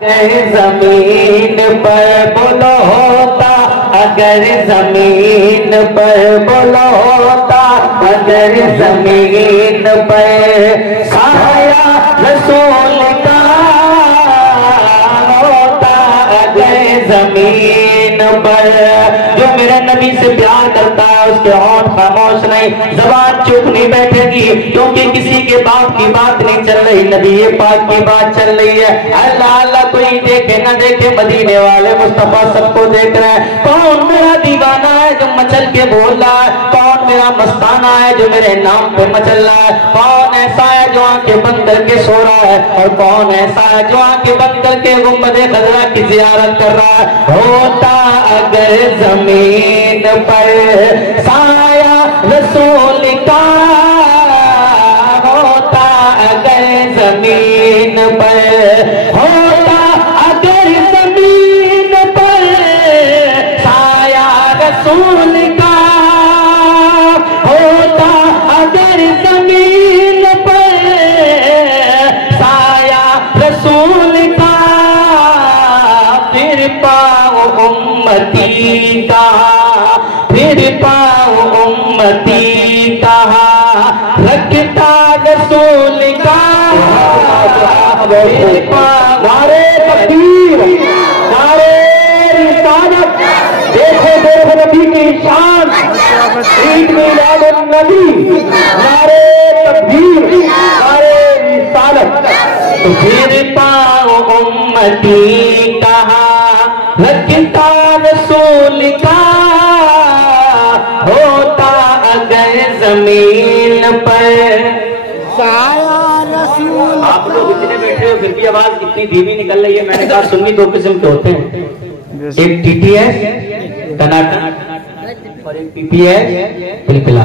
اگر زمین پر بولو ہوتا، اگر زمین پر بولو ہوتا، اگر زمین پر سایہ رسول کا ہوتا، اگر زمین پر جو میرے نبی سے پیار کرتا ہے اس کے ہونٹ خاموش نہیں، زبان چپ نہیں بیٹھے گی، کیونکہ کسی کے باپ کی بات نہیں چل رہی، نبی پاک کی بات چل رہی ہے۔ اللہ اللہ کوئی دیکھے نہ دیکھے، مدینے والے مصطفیٰ سب کو دیکھ رہے ہیں۔ کون میرا دیوانہ ہے جو مچل کے بول رہا ہے؟ کون میرا مستانہ ہے جو میرے نام پہ مچل رہا ہے؟ کون ایسا ہے جو آنکھیں بند کر کے سو رہا ہے؟ اور کون ایسا ہے جو آنکھیں بند کر کے گنبد خضرا کی زیارت کر رہا ہے؟ ہوتا اگر زمین پر سایہ رسول کا ہوتا، اگر زمین پر ہوتا، اگر زمین پر سایہ رسول کا ہوتا، اگر زمین پر سایہ رسول کا، پھر پاؤں امتی کا، پھر پاؤں امتی کا رکھتا رسول کا، نعرے تکبیر، نعرے رسالت، دیکھو دیکھو نبی کی شان، عید میلاد النبی، نعرے تکبیر، نعرے رسالت، تو پھر پاؤں امتی کا رکھتا رسول کا ہوتا، اگر زمین پر سایہ رسول۔ آپ لوگ اتنے بیٹھے ہو پھر بھی آواز اتنی دھیمی نکل رہی ہے، میں نے کہا سنی دو قسم کے ہوتے ہیں، ایک ٹی ٹی ایس ٹناٹن اور ایک ٹی ٹی ایس پلپلا۔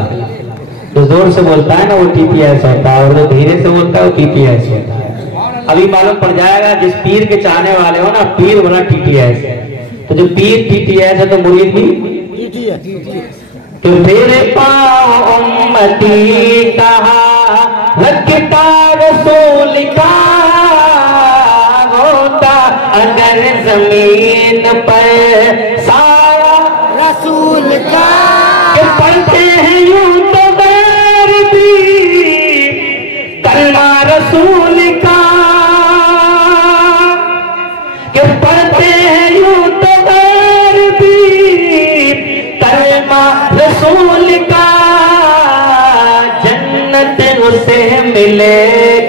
جو زور سے بولتا ہے نا وہ ٹی ٹی ایس ہوتا ہے، اور جو دھیرے سے بولتا ہے وہ ٹی ٹی ایس ہوتا ہے۔ ابھی معلوم پڑ جائے گا جس پیر کے چاہنے والے ہو نا، پیر بنا ٹی ٹی ایس ہے، تو جو پیر ٹی ٹی ایس ہے تو مرید بھی ٹی ٹی ایس۔ تو پھر پاؤں امتی کہا رکھتا رسول کا ہوتا، اگر زمین پر سایہ رسول کا، کہ پڑھتے ہیں یوں تو غیر بھی کلمہ رسول کا، کہ پڑھتے ہیں یوں تو غیر بھی کلمہ رسول کا، جنت اسے ملے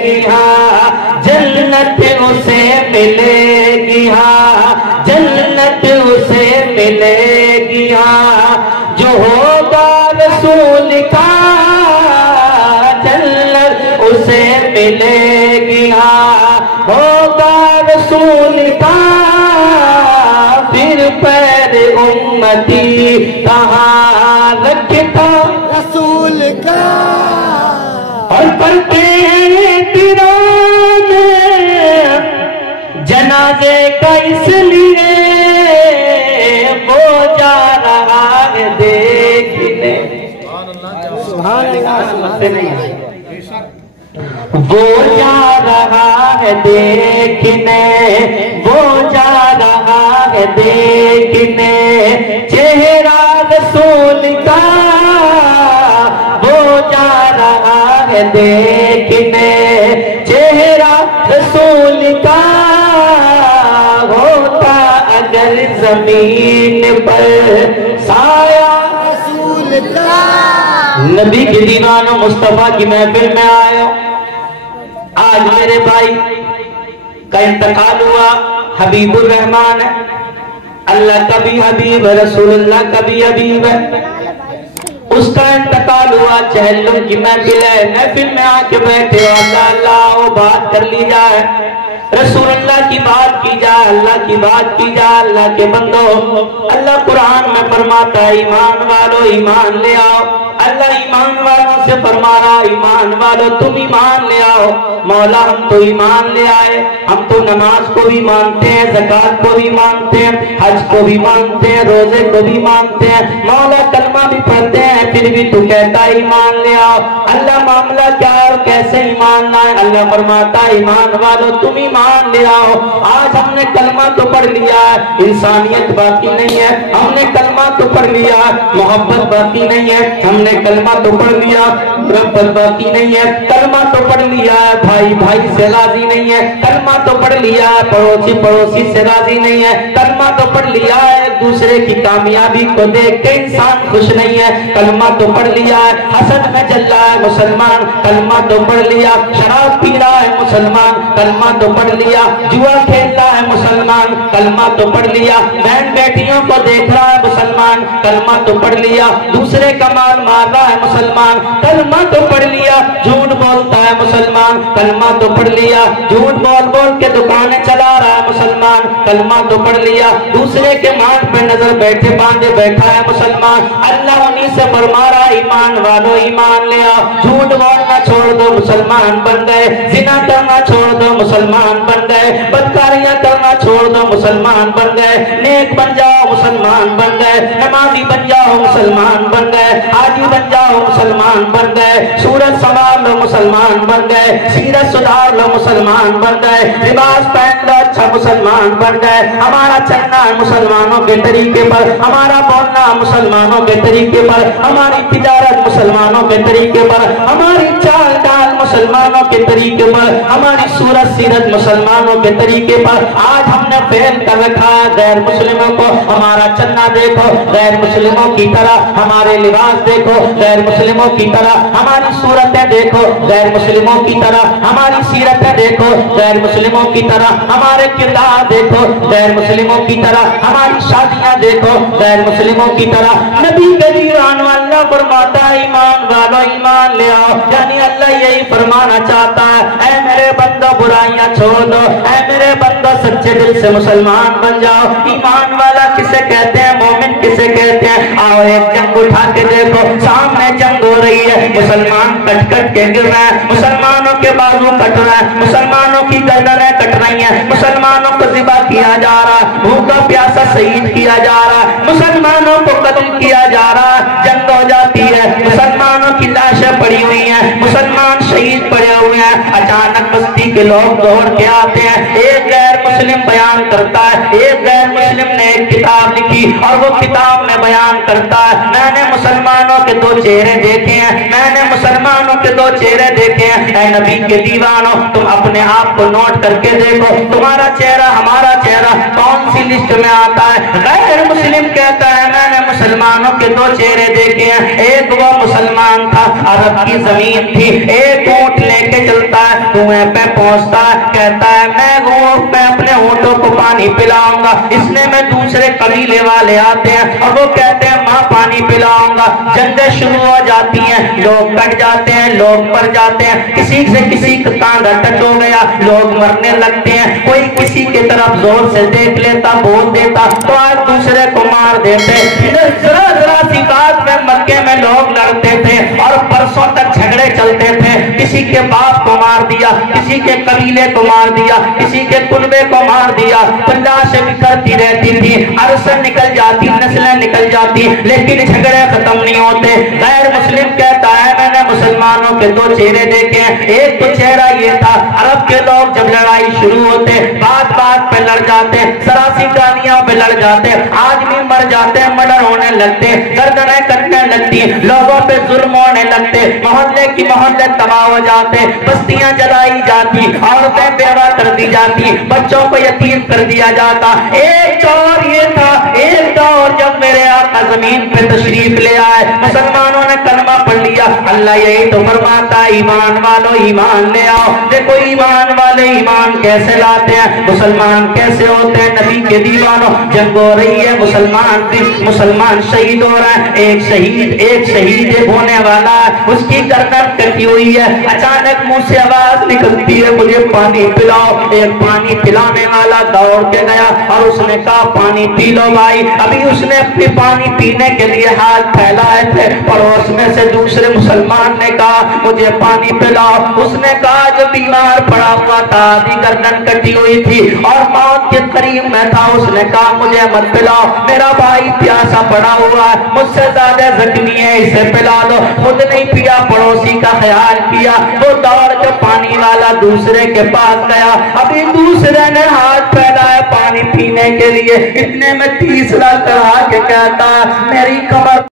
گی ہاں، جنت اسے ملے گی ہاں، جنت اسے ملے گی ہاں، جو ہوگا رسول کا، جنت اسے ملے گی ہاں، ہوگا رسول کا، پھر پیر امتی کہاں رکھتا رسول کا، اور پڑھتے ہیں تیران جنازے کا اس لیے وہ جا رہا ہے دیکھنے، سمجھتے نہیں، وہ جا رہا ہے دیکھنے، وہ جا رہا ہے دیکھنے چہرہ رسول کا، وہ جا رہا ہے دیکھنے چہرہ رسول کا، ہوتا اگر زمین پر سایہ رسول کا۔ نبی کے دیوانوں مصطفیٰ کی محفل میں آئے ہو، آج میرے بھائی کا انتقال ہوا، حبیب الرحمان ہے، اللہ کا بھی حبیب ہے، رسول اللہ کا بھی حبیب ہے، اس کا انتقال ہوا، چہلم کی محفل ہے، محفل میں آ کے بیٹھے ہو، اللہ اللہ وہ بات کر لی جائے، رسول اللہ کی بات کی جائے، اللہ کی بات کی جائے، اللہ کے بندو، اللہ قرآن میں فرماتا ہے ایمان والو ایمان لے آؤ، اللہ ایمان والوں سے فرما رہا ایمان والوں تم ایمان لے آؤ. مولا ہم تو ایمان لے آئے, ہم تو نماز کو بھی مانتے ہیں, زکات کو بھی مانتے ہیں, حج کو بھی مانتے ہیں, روزے کو بھی مانتے ہیں, مولا کلمہ بھی پڑھتے ہیں, پھر بھی تو کہتا ہے ایمان لے آؤ. اللہ معاملہ کیا ہے اور کیسے ایمان لائے؟ اللہ فرماتا ہے ایمان والوں تم ایمان لے آؤ. آج ہم نے کلمہ تو پڑھ لیا ہے, انسانیت باقی نہیں ہے. ہم نے کلمہ تو پڑھ لیا, محبت باقی نہیں ہے. ہم نے کلمہ تو پڑھ لیا, محبت باقی نہیں ہے. کلمہ تو پڑھ لیا, بھائی بھائی سے راضی نہیں ہے. کلمہ تو پڑھ لیا, پڑوسی پڑوسی سے راضی نہیں ہے. کلمہ تو پڑھ لیا, ایک دوسرے کی کامیابی کو دیکھ کے انسان خوش نہیں ہے. کلمہ تو پڑھ لیا, حسد میں جل رہا ہے مسلمان. کلمہ تو پڑھ لیا, شراب پی رہا ہے مسلمان. کلمہ تو پڑھ لیا, جوا کھیلتا ہے مسلمان. کلمہ تو پڑھ لیا, بہن بیٹیوں کو دیکھ رہا ہے مسلمان. کلمہ تو پڑھ لیا, دوسرے کا مال مار رہا ہے مسلمان. کلمہ تو پڑھ لیا, جھوٹ بولتا ہے مسلمان. کلمہ تو پڑھ لیا, جھوٹ بول بول کے دکانیں چلا رہا ہے مسلمان. کلمہ تو پڑھ لیا, دوسرے کے مال پہ نظر بیٹھے باندھے بیٹھا ہے مسلمان. اللہ انہی سے فرما رہا ایمان والو ایمان لے آؤ. جھوٹ بولنا چھوڑ دو مسلمان بن گئے, زنا کرنا چھوڑ دو مسلمان بن گئے, بدکاریاں کرنا چھوڑ دو مسلمان بن گئے, نیک بن جاؤ مسلمان بن گئے, نمازی بن جاؤ مسلمان بن گئے, حاجی بن جاؤ مسلمان بن گئے, سورت سنبھال لو مسلمان بن گئے, سیرت سدھار لو مسلمان بن گئے, لباس پہن لو اچھا مسلمان بن گئے. ہمارا چلنا مسلمانوں کے طریقے پر, ہمارا بولنا مسلمانوں کے طریقے پر, ہماری تجارت مسلمانوں کے طریقے پر, ہماری چال ڈال مسلمانوں کے طریقے پر, ہماری صورت سیرت مسلمانوں کے طریقے پر. آج ہم نے فیل کر رکھا ہے غیر مسلموں کو. ہمارا چلنا دیکھو غیر مسلموں کی طرح, ہمارے لباس دیکھو غیر مسلموں کی طرح, ہماری صورتیں دیکھو غیر مسلموں کی طرح, ہماری سیرتیں دیکھو غیر مسلموں کی طرح, ہمارے کردار دیکھو غیر مسلموں کی طرح, ہماری شادیاں دیکھو غیر مسلموں کی طرح. نبی کریم اللہ فرماتا ہے ایمان والو ایمان لے آؤ. یعنی اللہ یہی فرمانا چاہتا ہے اے میرے بندو برائیاں چھوڑ دو, اے میرے بندو سچے دل سے مسلمان بن جاؤ. ایمان والا کسے کہتے ہیں, مومن کسے کہتے ہیں؟ آؤ ایک جنگ اٹھا کے دیکھو, سامنے جنگ ہو رہی ہے, مسلمان کٹ کٹ کے گر رہے ہیں, مسلمانوں کے بازو کٹ رہے ہیں, مسلمانوں کی گردنیں کٹ رہی ہیں, مسلمانوں کو ذبح کیا جا رہا ہے, بھوکا پیاسا شہید کیا جا رہا ہے, مسلمانوں کو قتل کیا جا رہا ہے. جنگ ہو جاتی ہے, مسلمانوں کی لاشیں پڑی ہوئی ہیں, مسلمان شہید پڑے ہوئے ہیں. اچانک بستی کے لوگ دوڑ کے آتے ہیں. ایک غیر مسلم بیان کرتا ہے, ایک غیر مسلم نے ایک کتاب لکھی اور وہ کتاب میں بیان کرتا ہے میں نے مسلمانوں کے دو چہرے دیکھے ہیں, میں نے مسلمانوں کے دو چہرے دیکھے ہیں. اے نبی کے دیوانوں تم اپنے آپ کو نوٹ کر کے دیکھو, تمہارا چہرہ ہمارا چہرہ کون سی لسٹ میں آتا ہے؟ غیر مسلم کہتا ہے میں نے مسلمانوں کے دو چہرے دیکھے ہیں. ایک وہ مسلمان تھا, عرب کی زمین تھی, ایک اونٹ لے کے چلتا ہے, کنویں پہ پہنچتا ہے, کہتا ہے میں اپنے اونٹوں کو پانی پلاؤں گا. اس نے میں دوسرے قبیلے والے آتے ہیں اور وہ کہتے ہیں ماں پانی پلاؤں گا. جنگیں شروع ہو جاتی ہیں, لوگ کٹ جاتے ہیں, لوگ مر جاتے ہیں, کسی سے کسی کا کاندھا ٹچ ہو گیا, لوگ مرنے لگتے ہیں. کوئی کسی کی طرف زور سے دیکھ لیتا, بول دیتا تو آج دوسرے کو مار دیتے. ذرا ذرا سی بات میں مکے میں لوگ لڑتے تھے اور برسوں تک جھگڑے چلتے تھے. کسی کے باپ کو مار دیا, کسی کے قبیلے کو مار دیا, کسی کے کنبے کو مار دیا, لاشیں بکھرتی رہتی تھی, عرصہ نکل جاتی, نسلیں نکل جاتی, لیکن جھگڑے ختم نہیں ہوتے. غیر مسلم کہتا ہے میں نے مسلمانوں کے دو چہرے دیکھے ہیں. ایک تو چہرہ یہ تھا, عرب کے لوگ جب لڑائی شروع ہوتے بات بات پہ لڑ جاتے, ذرا سی گالیاں پہ لڑ جاتے, آدمی مر جاتے, مرڈر ہونے لگتے, گردنیں کٹنے لگتی, لوگوں پہ ظلم ہونے لگتے, محلے کی محلے تباہ ہو جاتے, بستیاں جلائی جاتی, عورتیں بیوہ کر دی جاتی, بچوں کو یتیم کر دیا جاتا. ایک دور یہ تھا, ایک دور جب میرے آقا زمین پہ تشریف لے آئے, مسلمانوں نے کلمہ پڑھ لیا, دیا۔ اللہ یہی تو فرماتا ہے ایمان والو ایمان لے آؤ۔ دیکھو ایمان والے ایمان کیسے لاتے ہیں، مسلمان کیسے ہوتے ہیں۔ نبی کے دیوانوں، جنگ ہو رہی ہے، مسلمان شہید ہو رہا ہے، ایک شہید ہونے والا ہے، اس کی گردن کٹی ہوئی ہے، اچانک منہ سے آواز نکلتی ہے مجھے پانی پلاؤ۔ ایک پانی پلانے والا دوڑ کے گیا اور اس نے کہا پانی پی لو بھائی۔ ابھی اس نے اپنی پانی پینے کے لیے ہاتھ پھیلائے تھے، پڑوس میں سے دوسرے مسلمان نے کہا مجھے پانی پلاؤ۔ اس نے کہا جو بیمار پڑا ہوا تھا، آدھی گردن کٹی ہوئی تھی اور موت کے قریب میں تھا، اس نے کہا مجھے مت پلاؤ، میرا بھائی پیاسا پڑا ہوا ہے، مجھ سے زیادہ زخمی ہے، اسے پلا دو۔ خود نہیں پیا، پڑوسی کا خیال کیا، وہ دوڑ کے پانی والا دوسرے کے پاس گیا۔ ابھی دوسرے نے ہاتھ پھیلایا پانی پینے کے لیے، اتنے میں تیسرا چڑھا کے کہتا میری کمر